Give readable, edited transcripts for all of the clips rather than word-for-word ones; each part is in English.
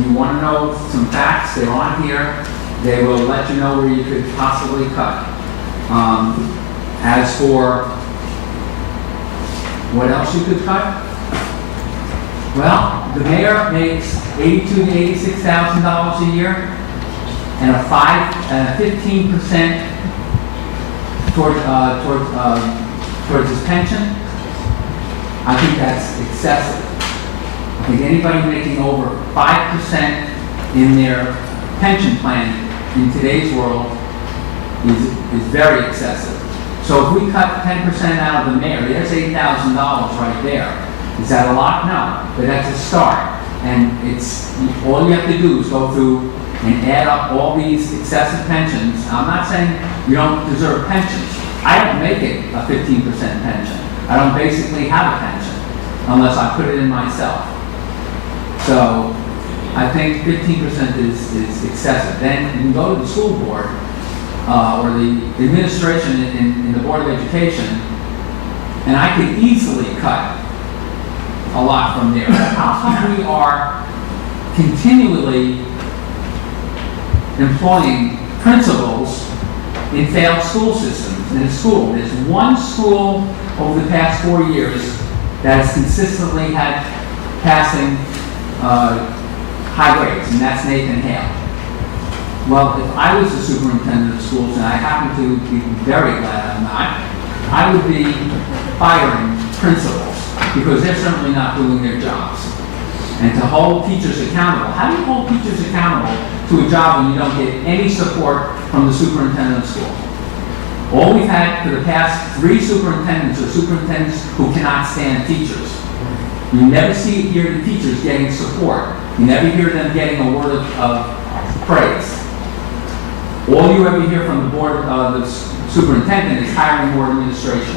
you want to know some facts, they're on here. They will let you know where you could possibly cut. As for what else you could cut, well, the mayor makes $82,000 to $86,000 a year, and a 15% towards his pension. I think that's excessive. I think anybody making over 5% in their pension plan in today's world is very excessive. So if we cut 10% out of the mayor, there's $8,000 right there. Is that a lot? No, but that's a start. And it's all you have to do is go through and add up all these excessive pensions. I'm not saying you don't deserve pensions. I don't make it a 15% pension. I don't basically have a pension unless I put it in myself. So I think 15% is excessive. Then you can go to the school board or the administration in the Board of Education, and I could easily cut a lot from there. How come we are continually employing principals in failed school systems in a school? There's one school over the past 4 years that has consistently had passing high grades, and that's Nathan Hale. Well, if I was the superintendent of schools, and I happen to be very glad I'm not, I would be firing principals because they're certainly not doing their jobs. And to hold teachers accountable, how do you hold teachers accountable to a job when you don't get any support from the superintendent of school? All we've had for the past 3 superintendents are superintendents who cannot stand teachers. You never hear the teachers getting support. You never hear them getting a word of praise. All you ever hear from the board, the superintendent, is hiring more administration.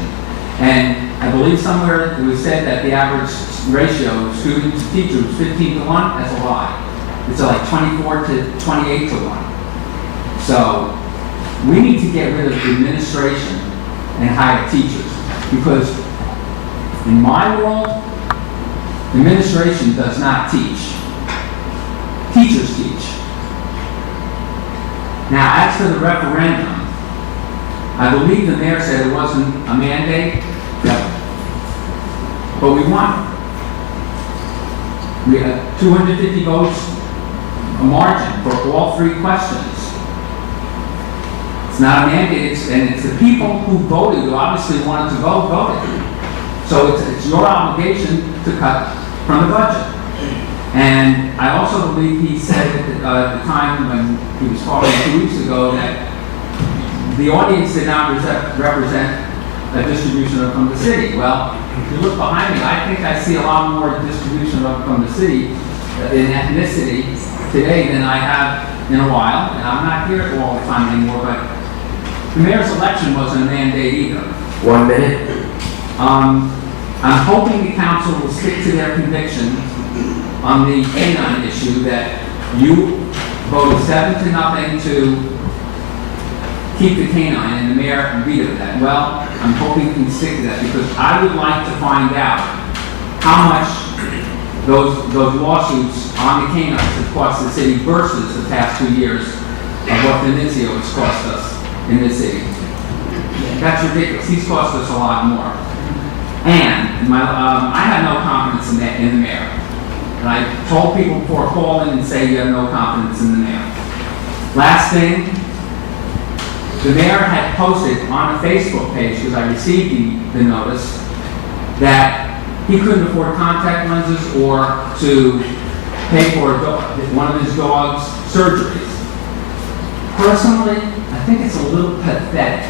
And I believe somewhere it was said that the average ratio of students to teachers was 15 to 1. That's a lie. It's like 24 to 28 to 1. So we need to get rid of administration and hire teachers, because in my world, administration does not teach. Teachers teach. Now, as for the referendum, I believe the mayor said it wasn't a mandate, but we won. We had 250 votes, a margin for all 3 questions. It's not a mandate, and it's the people who voted, who obviously wanted to voted. So it's your obligation to cut from the budget. And I also believe he said at the time when he was talking 2 weeks ago that the audience did not represent a distribution from the city. Well, if you look behind me, I think I see a lot more distribution from the city in ethnicity today than I have in a while. And I'm not here all the time anymore, but the mayor's election wasn't a mandate either. 1 minute. I'm hoping the council will stick to their conviction on the canine issue, that you voted 7-0 to keep the canine, and the mayor vetoed that. Well, I'm hoping you can stick to that, because I would like to find out how much those lawsuits on the canines have cost the city versus the past 2 years of what Venizio has cost us in this city. That's ridiculous. He's cost us a lot more. And I have no confidence in the mayor. And I told people before, call in and say you have no confidence in the mayor. Last thing, the mayor had posted on a Facebook page, because I received the notice, that he couldn't afford contact lenses or to pay for one of his dog's surgeries. Personally, I think it's a little pathetic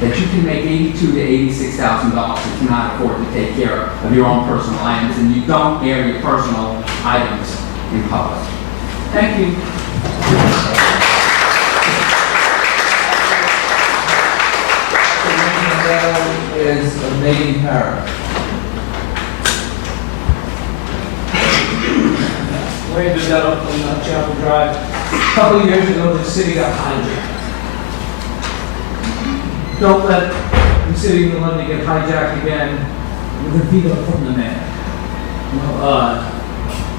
that you can make $82,000 to $86,000 if you cannot afford to take care of your own personal items, and you don't air your personal items in public. Thank you. Is Megan Parra. Wayne Bizzetto from Chapel Drive. A couple of years ago, the city got hijacked. Don't let the city of London get hijacked again with a veto from the mayor.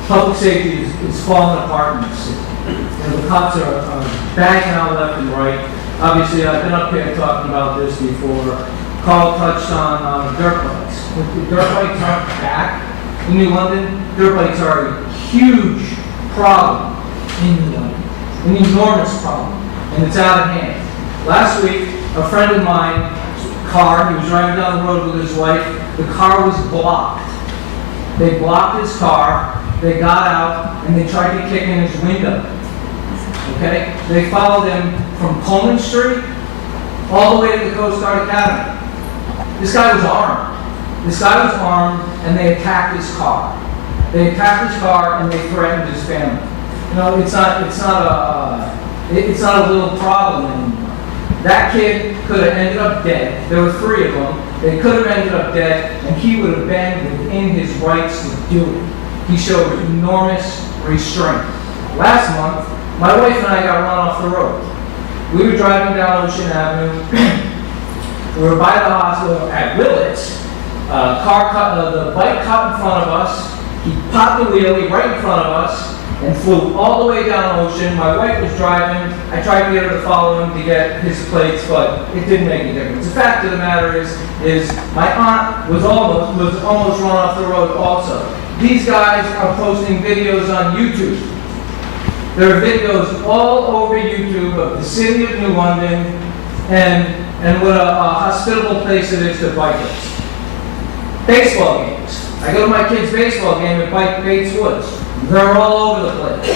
Public safety is falling apart in the city. The cops are banging out left and right. Obviously, I've been up here talking about this before. Carl touched on dirt bikes. When dirt bikes aren't back in New London, dirt bikes are a huge problem in New London, an enormous problem, and it's out of hand. Last week, a friend of mine, car, he was driving down the road with his wife, the car was blocked. They blocked his car, they got out, and they tried to kick in his window. Okay? They followed him from Coleman Street all the way to the Coast Guard Academy. This guy was armed, and they attacked his car. They attacked his car and they threatened his family. You know, it's not a little problem anymore. That kid could have ended up dead. There were 3 of them. They could have ended up dead, and he would have been within his rights to do it. He showed enormous restraint. Last month, my wife and I got run off the road. We were driving down Ocean Avenue. We were by the hospital at Willits. The bike cut in front of us. He popped the wheelie right in front of us and flew all the way down Ocean. My wife was driving. I tried to get her to follow him to get his plates, but it didn't make any difference. The fact of the matter is my aunt was almost run off the road also. These guys are posting videos on YouTube. There are videos all over YouTube of the city of New London and what a hospitable place it is to bikers. Baseball games. I go to my kid's baseball game at Bates Woods. They're all over the place.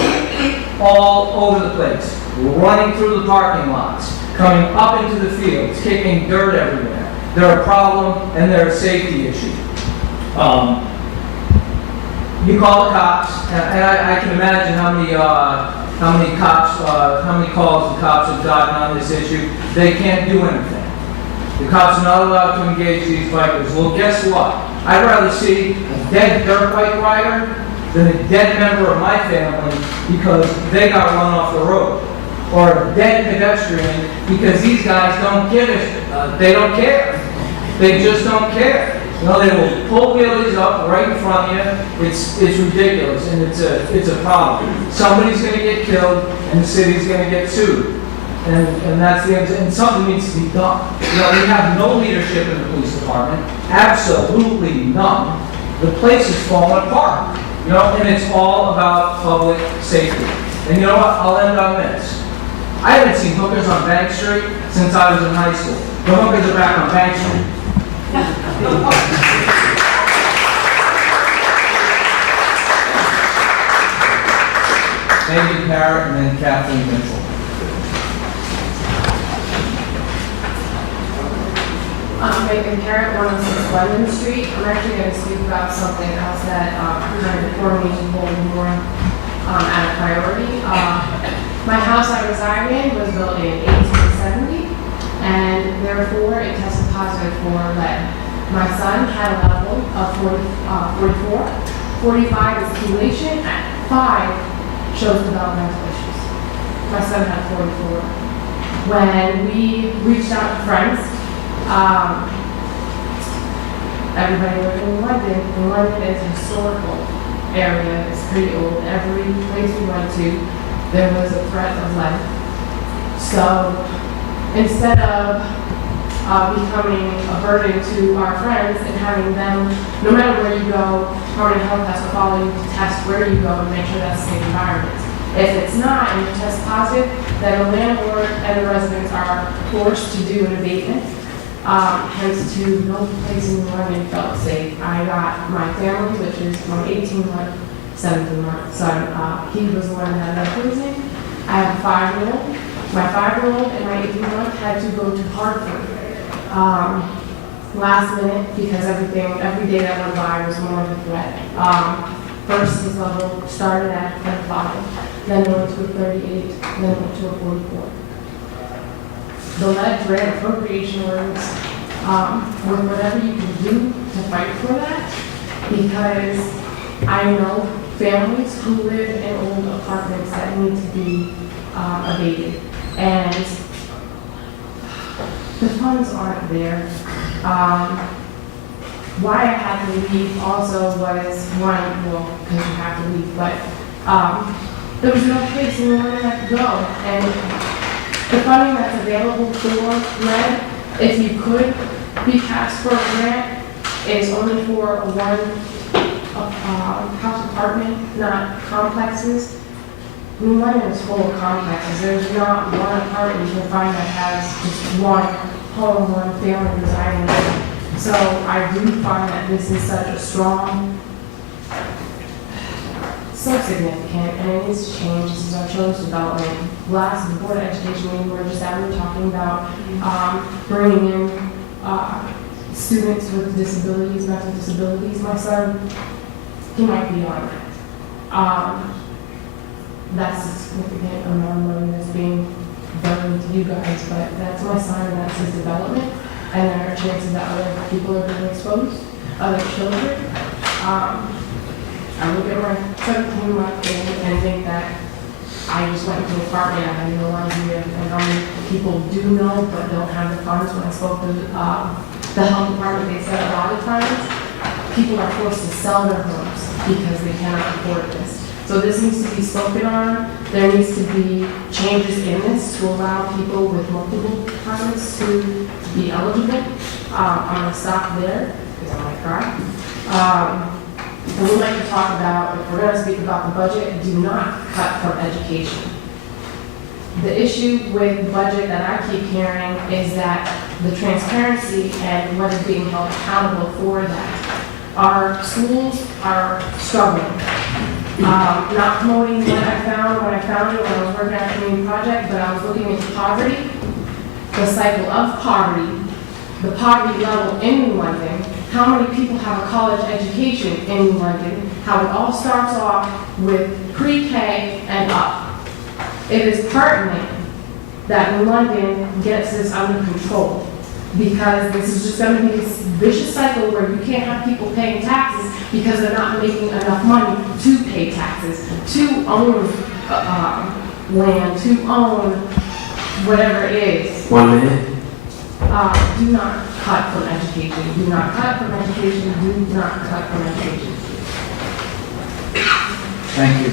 All over the place. Running through the parking lots, coming up into the fields, kicking dirt everywhere. They're a problem and they're a safety issue. You call the cops, and I can imagine how many calls the cops have gotten on this issue. They can't do anything. The cops are not allowed to engage these bikers. Well, guess what? I'd rather see a dead dirt bike rider than a dead member of my family because they got run off the road, or a dead pedestrian because these guys don't give it. They don't care. They just don't care. You know, they will pull wheelies up right in front of you. It's ridiculous, and it's a problem. Somebody's going to get killed, and the city's going to get sued. And that's the end. And something needs to be done. You know, we have no leadership in the police department. Absolutely none. The place is falling apart. You know, and it's all about public safety. And you know what? I'll end on this. I haven't seen hookers on Bank Street since I was in high school. The hookers are back on Bank Street. David Parrott and then Kathleen Mitchell. I'm Megan Parrott, 106 London Street. I'm actually going to speak about something else that kind of before me to hold more at a priority. My house I reside in was built in 1870, and therefore it tested positive for lead. My son had a level of 44. 45 is chelation, at 5 shows developmental issues. My son had 44. When we reached out to friends, everybody living in London. London is a historical area. It's pretty old. Every place we went to, there was a threat of lead. So instead of becoming a burden to our friends and having them, no matter where you go, Department of Health has to follow you to test where you go and make sure that's a safe environment. If it's not and you test positive, then the landlord and the residents are forced to do an abatement. Hence to no place in London felt safe. I got my family, which is my 18-month, 17-month son. He was the one that had a freezing. I have a 5-year-old. My 5-year-old and my 18-month had to go to Hartford last minute because every day that went by was more of a threat. First, his level started at 25, then went to a 38, then went to a 44. The lead ran appropriation orders with whatever you can do to fight for that, because I know families who live in old apartments that need to be abated, and the funds aren't there. why I had to leave also was one, well, because you have to leave, but there was no place in London I could go. And the funding that's available for lead, if you could be passed for a grant, is only for a house apartment, not complexes. New London is full of complexes. There's not one apartment you can find that has just one home, one family residing there. So I do find that this is such a strong, so significant, and it needs to change. This is our children's development. Last Board of Education meeting, we were talking about bringing in students with disabilities, mental disabilities. My son, he might be on that. That's a significant amount of money that's being burned to you guys, but that's my son and that's his development. And there are chances that other people are being exposed, other children. I look at my 17-month thing and think that I just went into an apartment, I had no idea, and how many people do know but don't have the funds. When I spoke to the health department, they said a lot of times people are forced to sell their homes because they cannot afford this. So this needs to be spoken on. There needs to be changes in this to allow people with multiple apartments to be eligible. I'm going to stop there because I might cry. I would like to talk about, if we're going to speak about the budget, do not cut from education. The issue with the budget that I keep hearing is that the transparency and what is being held accountable for that. Our schools are struggling. Not promoting what I found when I was working on a community project, but I was looking into poverty, the cycle of poverty, the poverty level in New London, how many people have a college education in New London, how it all starts off with pre-K and up. It is pertinent that New London gets this under control, because this is just going to be this vicious cycle where you can't have people paying taxes because they're not making enough money to pay taxes, to own land, to own whatever it is. 1 minute. Do not cut from education. Do not cut from education. Do not cut from education. Thank you.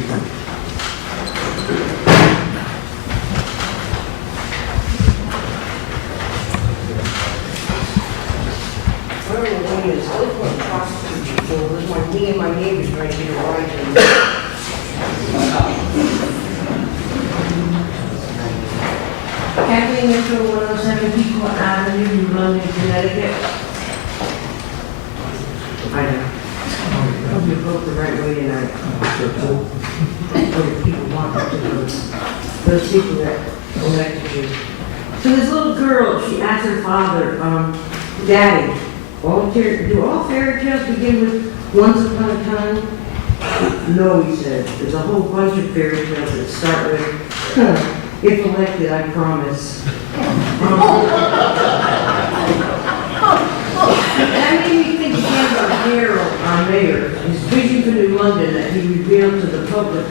Whatever the one is, I live on prostitute, so it was me and my neighbors trying to get a ride to Kathleen Mitchell, 107 People Avenue, New London, Connecticut. I know. I hope you vote the right way tonight. What people want to vote. Those people that elected you. So this little girl, she asked her father, Daddy, do all fairy tales begin with once upon a time? No, he said. There's a whole bunch of fairy tales that start with, if elected, I promise. That made me think again about Harold, our mayor, his vision for New London that he revealed to the public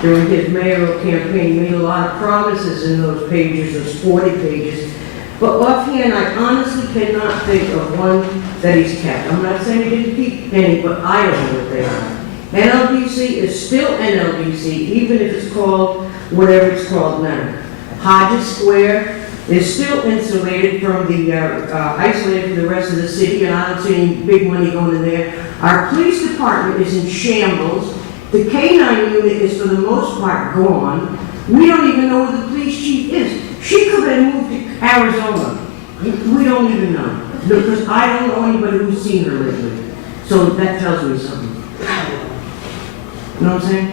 during his mayoral campaign. He made a lot of promises in those pages, those 40 pages. But offhand, I honestly cannot think of one that he's kept. I'm not saying he didn't keep any, but I don't know what they are. NLDC is still NLDC, even if it's called whatever it's called now. Hodges Square is still insulated from the, isolated from the rest of the city, and I don't see any big money going in there. Our police department is in shambles. The K-9 unit is for the most part gone. We don't even know where the police chief is. She could have moved to Arizona. We don't even know. Because I don't know anybody who's seen her lately. So that tells me something. You know what I'm saying?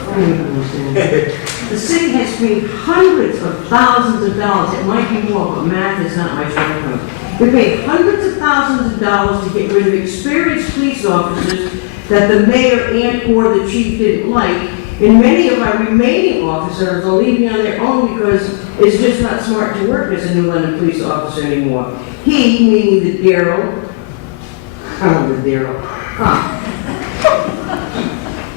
I don't even understand. The city has paid hundreds of thousands of dollars. It might be more, but math is not my strong point. We paid hundreds of thousands of dollars to get rid of experienced police officers that the mayor and or the chief didn't like. And many of our remaining officers are leaving on their own because it's just not smart to work as a New London police officer anymore. He, meaning the Daryl,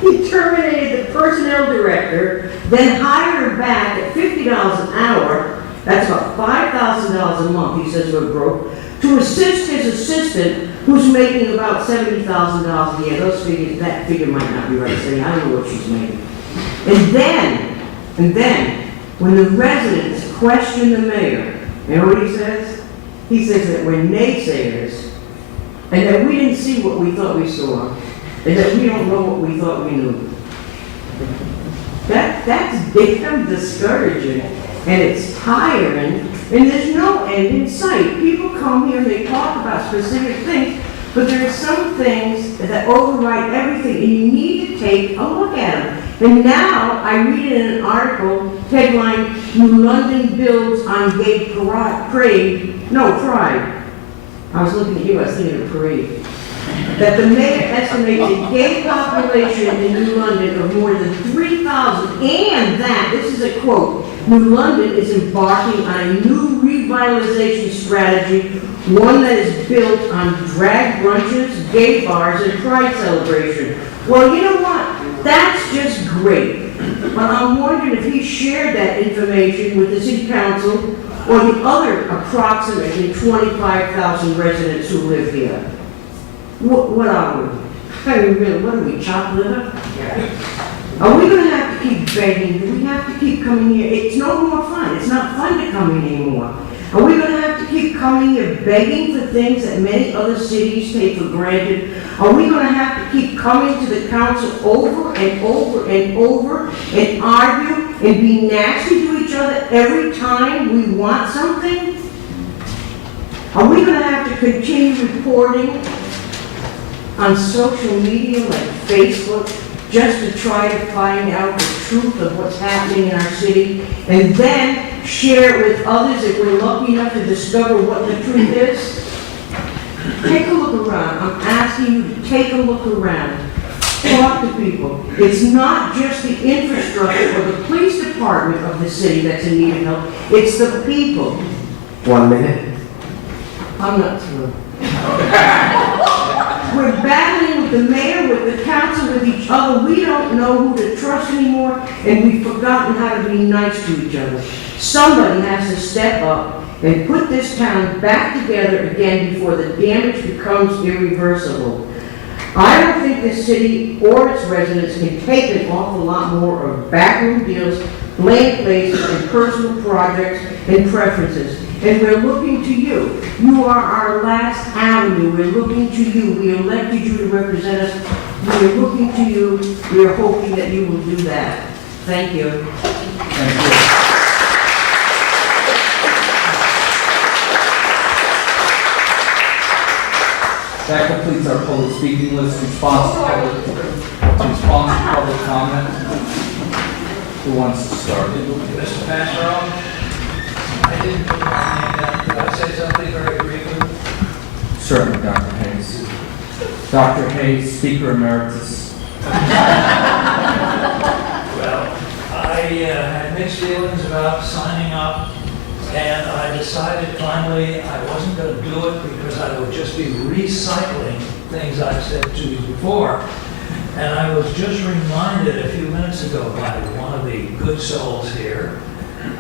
he terminated the personnel director, then hired her back at $50 an hour That's about $5,000 a month, he says we're broke, to assist his assistant who's making about $70,000 a year. Those figures, that figure might not be right, so I don't know what she's making. And then, when the residents question the mayor, you know what he says? He says that we're naysayers, and that we didn't see what we thought we saw, and that we don't know what we thought we knew. That's damn discouraging, and it's tiring, and there's no end in sight. People come here and they talk about specific things, but there are some things that override everything, and you need to take a look at them. And now, I read in an article, headline, New London builds on gay pride. I was looking at you, I was thinking of parade. That the mayor estimates a gay population in New London of more than 3,000, and that, this is a quote, New London is embarking on a new revitalization strategy, one that is built on drag brunches, gay bars, and pride celebration. Well, you know what? That's just great. But I'm wondering if he shared that information with the city council or the other approximately 25,000 residents who live here. What are we? I mean, really, what are we, chopped liver? Are we going to have to keep begging? Do we have to keep coming here? It's no more fun. It's not fun to come in anymore. Are we going to have to keep coming here begging for things that many other cities take for granted? Are we going to have to keep coming to the council over and over and over and argue and be nasty to each other every time we want something? Are we going to have to continue reporting on social media like Facebook just to try to find out the truth of what's happening in our city and then share it with others if we're lucky enough to discover what the truth is? Take a look around. I'm asking you to take a look around. Talk to people. It's not just the infrastructure or the police department of the city that's in need of help. It's the people. 1 minute. I'm not through. We're battling with the mayor, with the council, with each other. We don't know who to trust anymore, and we've forgotten how to be nice to each other. Somebody has to step up and put this town back together again before the damage becomes irreversible. I don't think this city or its residents can take an awful lot more of backroom deals, land places, and personal projects and preferences. And we're looking to you. You are our last avenue. We're looking to you. We elected you to represent us. We're looking to you. We are hoping that you will do that. Thank you. Thank you. That completes our public speaking list. Response to public comment. Who wants to start? Mr. Passero, I didn't put my name down. Could I say something very briefly? Certainly, Dr. Hayes. Dr. Hayes, Speaker Emeritus. Well, I had mixed feelings about signing up, and I decided finally I wasn't going to do it because I would just be recycling things I've said to you before. And I was just reminded a few minutes ago by one of the good souls here,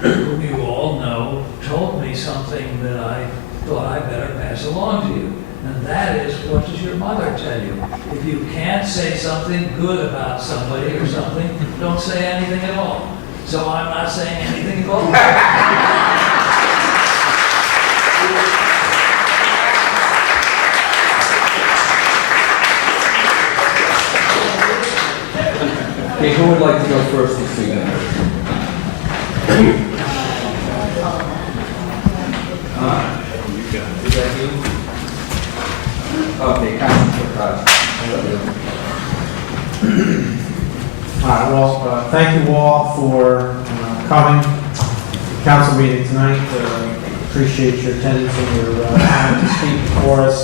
whom you all know, told me something that I thought I better pass along to you. And that is, what does your mother tell you? If you can't say something good about somebody or something, don't say anything at all. So I'm not saying anything at all. Okay, who would like to go first this evening? Is that you? Okay, Councilman Todd. Well, thank you all for coming to the council meeting tonight. Appreciate your attendance and your time to speak for us.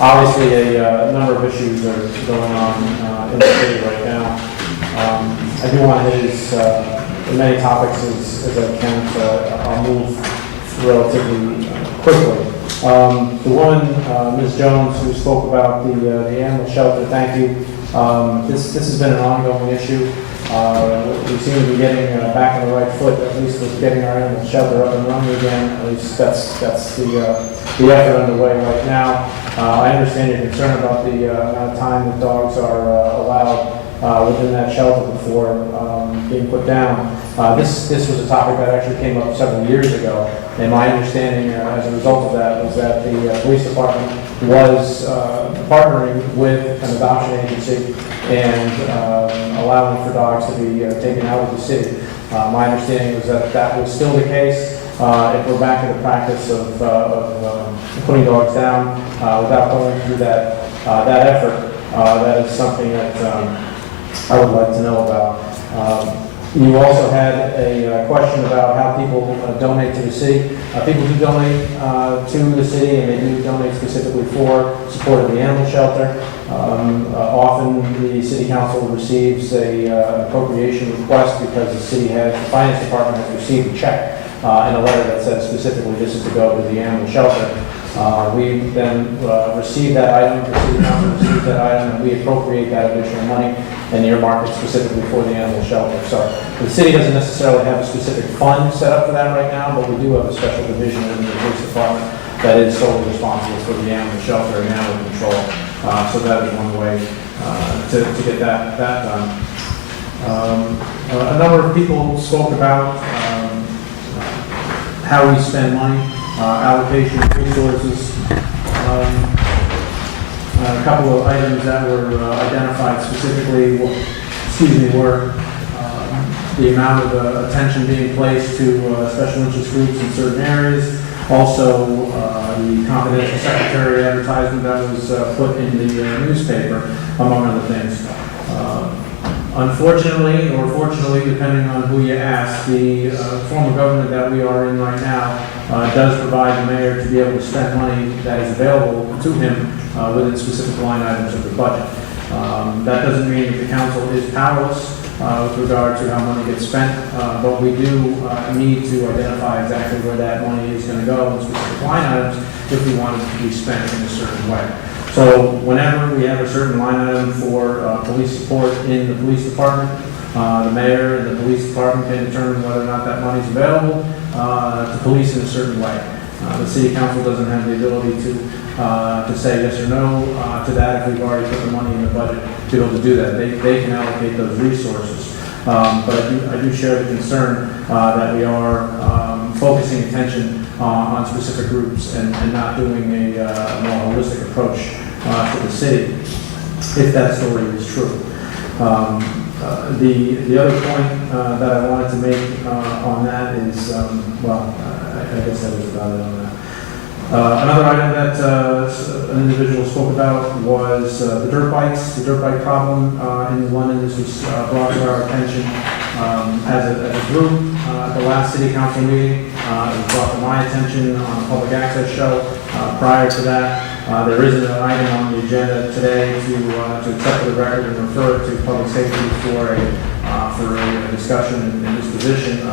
Obviously, a number of issues are going on in the city right now. I do want to hit as many topics as I can, so I'll move relatively quickly. The one, Ms. Jones, who spoke about the animal shelter, thank you. This has been an ongoing issue. We seem to be getting back on the right foot, at least with getting our animal shelter up and running again. At least that's the effort underway right now. I understand your concern about the amount of time that dogs are allowed within that shelter before being put down. This was a topic that actually came up several years ago, and my understanding as a result of that was that the police department was partnering with an adoption agency and allowing for dogs to be taken out of the city. My understanding was that that was still the case. If we're back in the practice of putting dogs down without going through that effort, that is something that I would like to know about. You also had a question about how people donate to the city. People do donate to the city, and they do donate specifically for support of the animal shelter. Often the city council receives an appropriation request because the finance department has received a check and a letter that says specifically this is to go to the animal shelter. We then receive that item, the city council receives that item, and we appropriate that additional money and earmark it specifically for the animal shelter. So the city doesn't necessarily have a specific fund set up for that right now, but we do have a special division in the police department that is solely responsible for the animal shelter and animal control. So that is one way to get that done. A number of people spoke about how we spend money, allocation of resources. A couple of items that were identified specifically were the amount of attention being placed to special interest groups in certain areas. Also, the confidential secretary advertisement that was put in the newspaper, among other things. Unfortunately, or fortunately, depending on who you ask, the form of government that we are in right now does provide the mayor to be able to spend money that is available to him within specific line items of the budget. That doesn't mean that the council is powerless with regard to how money gets spent, but we do need to identify exactly where that money is going to go in specific line items if we want it to be spent in a certain way. So whenever we have a certain line item for police support in the police department, the mayor and the police department can determine whether or not that money is available to police in a certain way. The city council doesn't have the ability to say yes or no to that if we've already put the money in the budget to be able to do that. They can allocate those resources. But I do share the concern that we are focusing attention on specific groups and not doing a more holistic approach to the city, if that story is true. The other point that I wanted to make on that is, I guess that was about it on that. Another item that an individual spoke about was the dirt bike problem in London. This was brought to our attention as a group at the last city council meeting. It was brought to my attention on a public access show. Prior to that, there is an item on the agenda today to accept for the record and refer it to public safety for a discussion and disposition.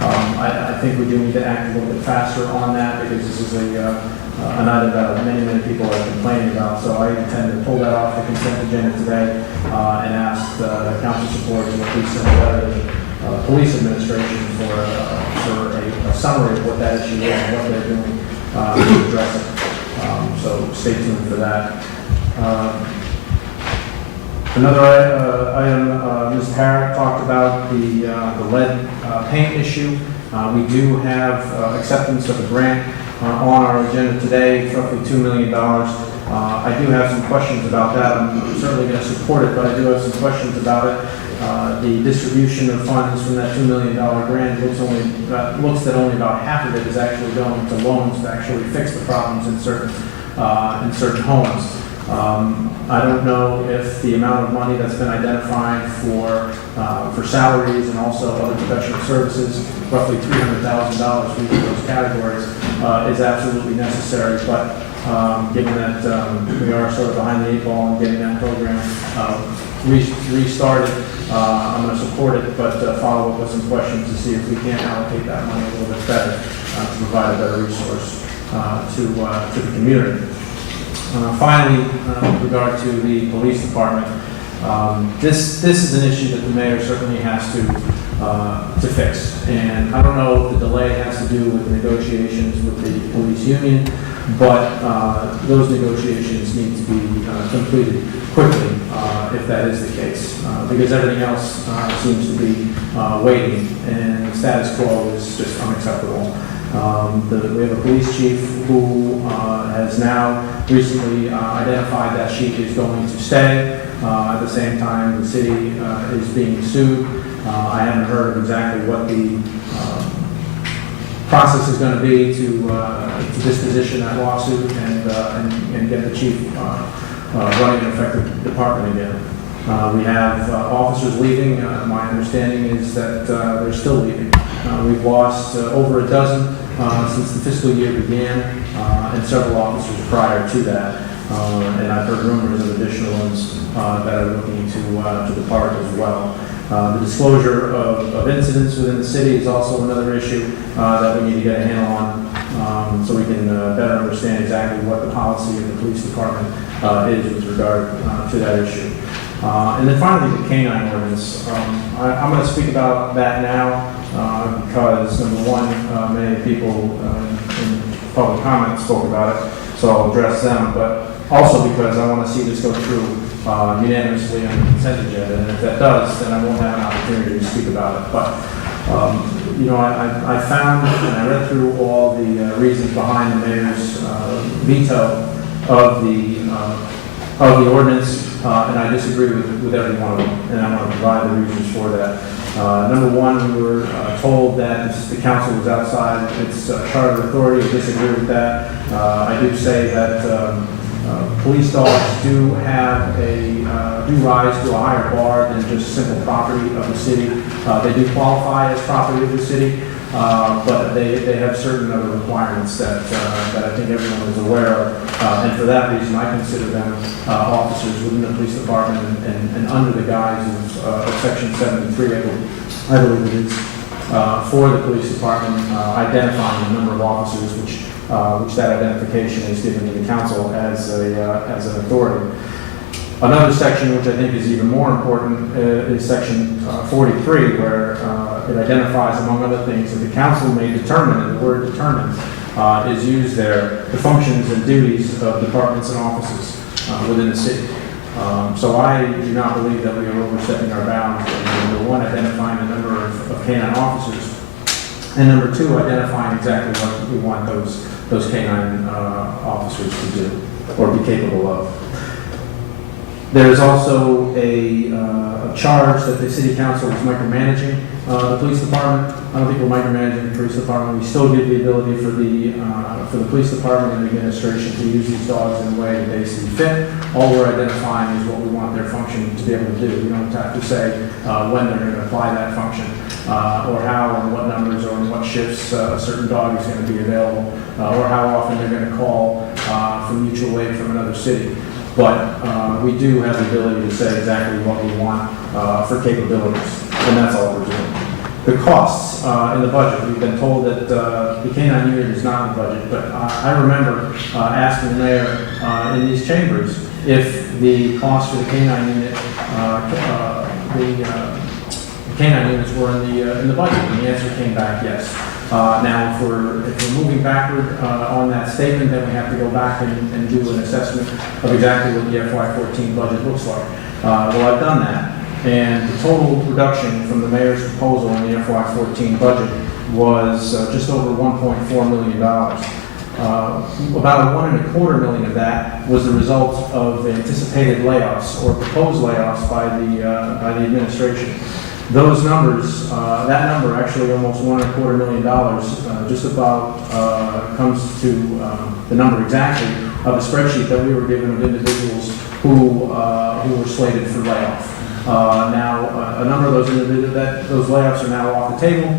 I think we do need to act a little bit faster on that because this is an item that many people are complaining about. So I intend to pull that off the consent agenda today and ask council support to at least send a letter to the police administration for a summary of what that issue is and what they're doing to address it. So stay tuned for that. Another item, Ms. Parrott talked about the lead paint issue. We do have acceptance of a grant on our agenda today. It's roughly $2 million. I do have some questions about that. I'm certainly going to support it, but I do have some questions about it. The distribution of funds from that $2 million grant looks that only about half of it is actually going to loans to actually fix the problems in certain homes. I don't know if the amount of money that's been identified for salaries and also other professional services, roughly $300,000 for each of those categories, is absolutely necessary. But given that we are sort of behind the eight ball in getting that program restarted, I'm going to support it, but follow up with some questions to see if we can allocate that money a little bit better to provide a better resource to the community. Finally, with regard to the police department, This is an issue that the mayor certainly has to fix. And I don't know if the delay has to do with negotiations with the police union, but those negotiations need to be completed quickly if that is the case, because everything else seems to be waiting, and the status quo is just unacceptable. We have a police chief who has now recently identified that she is going to stay. At the same time, the city is being sued. I haven't heard of exactly what the process is going to be to disposition that lawsuit and get the chief running an effective department again. We have officers leaving. My understanding is that they're still leaving. We've lost over a dozen since the fiscal year began, and several officers prior to that. And I've heard rumors of additional ones that are looking to depart as well. The disclosure of incidents within the city is also another issue that we need to get a handle on, so we can better understand exactly what the policy of the police department is with regard to that issue. And then finally, the canine ordinance. I'm going to speak about that now because, number one, many people in public comment spoke about it, so I'll address them, but also because I want to see this go through unanimously on the consent agenda, and if that does, then I won't have an opportunity to speak about it. But I found and I read through all the reasons behind the mayor's veto of the ordinance, and I disagree with every one of them, and I want to provide the reasons for that. Number one, we were told that the council was outside its charter authority. I disagree with that. I do say that police dogs do rise to a higher bar than just simple property of the city. They do qualify as property of the city, but they have certain other requirements that I think everyone is aware of. And for that reason, I consider them officers within the police department and under the guise of Section 73, I believe it is, for the police department, identifying the number of officers which that identification is given to the council as an authority. Another section which I think is even more important is Section 43, where it identifies, among other things, that the council may determine, and the word determine is used there, the functions and duties of departments and offices within the city. So I do not believe that we are overstepping our bounds. Number one, identifying the number of canine officers, and number two, identifying exactly what we want those canine officers to do or be capable of. There's also a charge that the city council is micromanaging the police department. I don't think we're micromanaging the police department. We still give the ability for the police department and the administration to use these dogs in a way that they see fit. All we're identifying is what we want their function to be able to do. We don't have to say when they're going to apply that function, or how and what numbers or in what shifts a certain dog is going to be available, or how often they're going to call for mutual aid from another city. But we do have the ability to say exactly what we want for capabilities, and that's all we're doing. The costs in the budget, we've been told that the canine unit is not in the budget, but I remember asking the mayor in these chambers if the cost for the canine unit, the canine units were in the budget, and the answer came back yes. Now, if we're moving backward on that statement, then we have to go back and do an assessment of exactly what the FY14 budget looks like. Well, I've done that, and the total reduction from the mayor's proposal in the FY14 budget was just over $1.4 million. About $1.25 million of that was the result of anticipated layoffs or proposed layoffs by the administration. Those numbers, that number actually almost $1.25 million, just about comes to the number exactly of a spreadsheet that we were given of individuals who were slated for layoff. Now, a number of those individuals, those layoffs are now off the table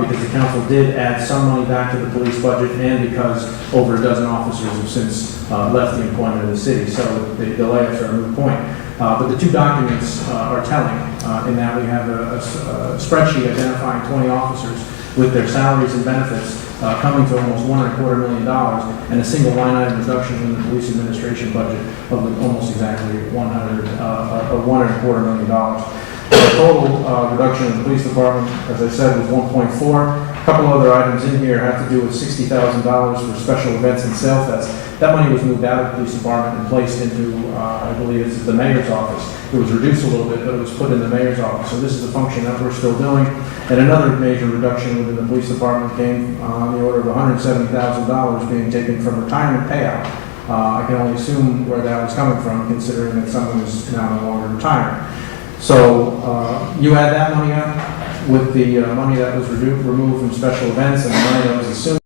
because the council did add some money back to the police budget, and because over a dozen officers have since left the employment of the city, so the layoffs are a moot point. But the two documents are telling in that we have a spreadsheet identifying 20 officers with their salaries and benefits coming to almost $1.25 million, and a single line item reduction in the police administration budget of almost exactly $1.25 million. The total reduction in the police department, as I said, was 1.4. A couple other items in here have to do with $60,000 for special events and sale fest. That money was moved out of the police department and placed into, I believe it's the mayor's office. It was reduced a little bit, but it was put in the mayor's office. So this is a function that we're still doing. And another major reduction within the police department came on the order of $170,000 being taken from retirement payout. I can only assume where that was coming from, considering that someone is now no longer retiring. So you add that money up with the money that was removed from special events and the money that was assumed